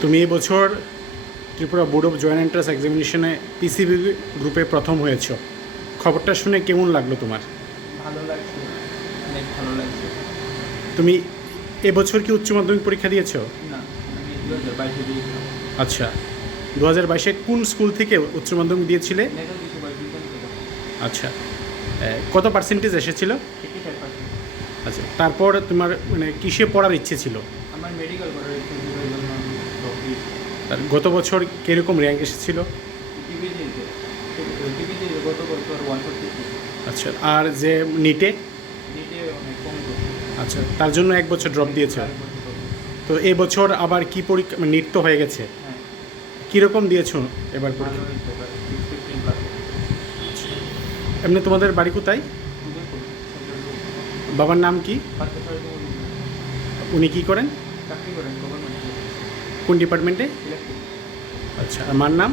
তুমি এই বছর Tripura board of joint entrance এক্সামিনেশনে PCB গ্রুপে প্রথম হয়েছ। খবরটা শুনে কেমন লাগল তোমার? ভালো লাগছে। অনেক ভালো লাগছে। তুমি এবছর কি উচ্চ মাধ্যমিক পরীক্ষা দিয়েছ? না আমি দু হাজার বাইশে দিয়েছিলাম। আচ্ছা দু হাজার বাইশে কোন স্কুল থেকে উচ্চ মাধ্যমিক দিয়েছিলে? আচ্ছা কত পার্সেন্টেজ এসেছিল? আচ্ছা তারপর তোমার মানে কিসে পড়ার ইচ্ছে ছিল? আমার মেডিকেল করার ইচ্ছে ছিল। আর গত বছর কীরকম র্যাঙ্ক এসেছিল? আচ্ছা আর যে নিটে? আচ্ছা তার জন্য এক বছর ড্রপ দিয়েছ। তো এই বছর আবার কি পরীক্ষা মানে নিট তো হয়ে গেছে। কীরকম দিয়েছ এবার পরীক্ষা? এমনি তোমাদের বাড়ি কোথায়? বাবার নাম কি? উনি কি করেন? করেন কোন ডিপার্টমেন্টে? আচ্ছা। আর মার নাম?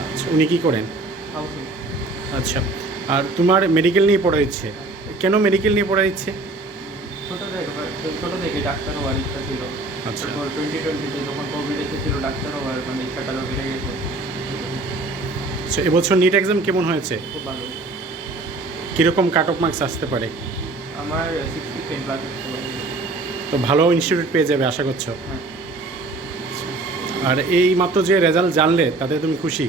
আচ্ছা উনি কী করেন? আচ্ছা আর তোমার মেডিকেল নিয়ে পড়া ইচ্ছে কেন মেডিকেল নিয়ে পড়া ইচ্ছে ছোটো থেকে ডাক্তার হওয়ার ইচ্ছা ছিল। আচ্ছা। টোয়েন্টি টোয়েন্টিতে যখন কোভিড এসেছিল ডাক্তার হওয়ার মানে ইচ্ছাটা বেড়ে গেছে। আচ্ছা এবছর নিট এক্সাম কেমন হয়েছে? খুব ভালো। কীরকম কাট অফ মার্কস আসতে পারে? আমার সিক্সটি টেন প্লাস তো ভালো ইনস্টিটিউট পেয়ে যাবে আশা করছ? হ্যাঁ। আর এই মাত্র যে রেজাল্ট জানলে তাতে তুমি খুশি?